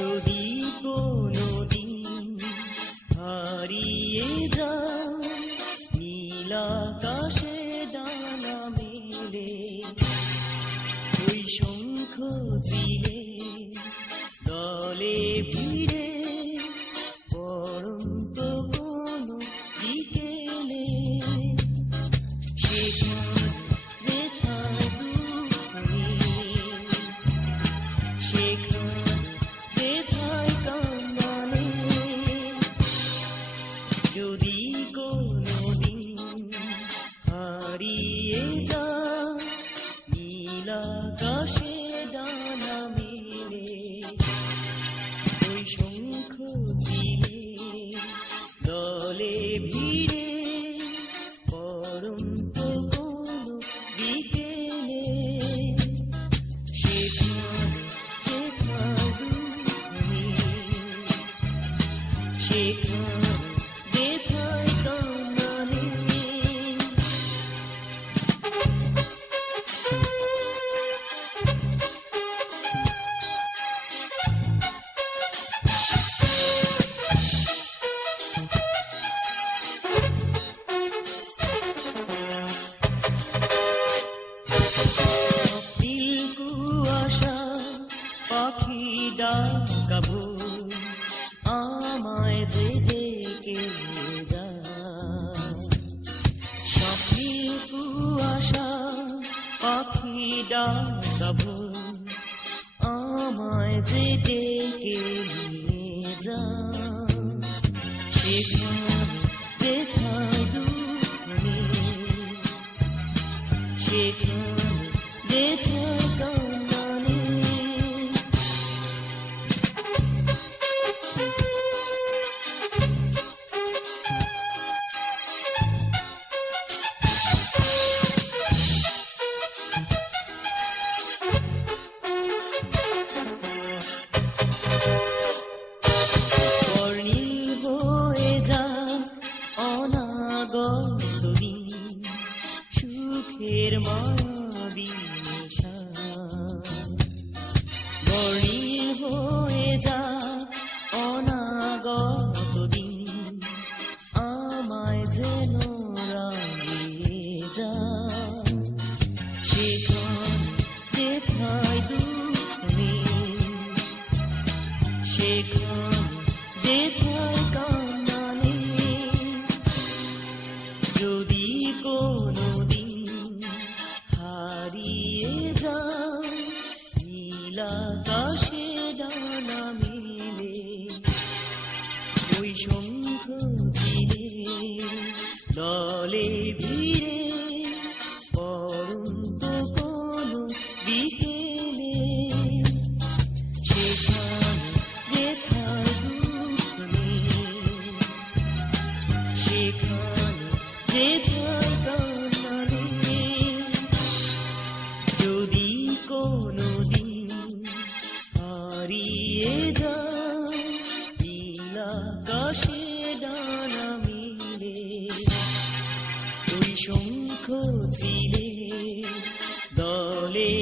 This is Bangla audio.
যদি কোনোদিন হারিয়ে যায় নীল আকাশে ডানা মেলে, ওই শঙ্খ দিলে দলে ভিড়ে পড়ন্ত কোনো বিকেলে, সেখানে যেথায় দুখানি, সেখানে যেথায় কান্নানে, যদি কোনোদিন হারিয়ে যায় নীল আকাশে ডানা মেলে, ওই শঙ্খ চিলে দলে ভিড়ে পড়ন্ত কোনো বিকেলে, সেখানে যেথায় দুখানি, সেখানে যেথায় কান্নানে। নীল কুয়াশা পাখি ডাকাবো আমায় যে ডেকে যায়, স্বপ্নীল কুয়াশা পাখি ডাকাবো আমায় যে ডেকে নিয়ে যায়, সেখানে যেথায় দুখানি, সেখানে যেথায় কান্নানে। স্বর্ণীল হয়ে যায় অনাগত দিন, সুখের মায়াবী নেশা, বর্ণিল হয়ে যায় অনাগত দিন, আমায় যেন রাঙিয়ে যায়, সেখানে যেথায় দুখানি, সেখানে যেথায় কান্নানে, যদি কোনোদিন হারিয়ে যায় নীল আকাশে ডানা মেলে, ওই শঙ্খ চিলে দলে ভিড়ে পড়ন্ত কোনো বিকেলে, সেখানে যেথায় দুখানি, সেখানে যেথায় কান্নানে, যদি কোনোদিন হারিয়ে যায় নীল আকাশে ডানা মেলে, ওই শঙ্খ চিলে দলে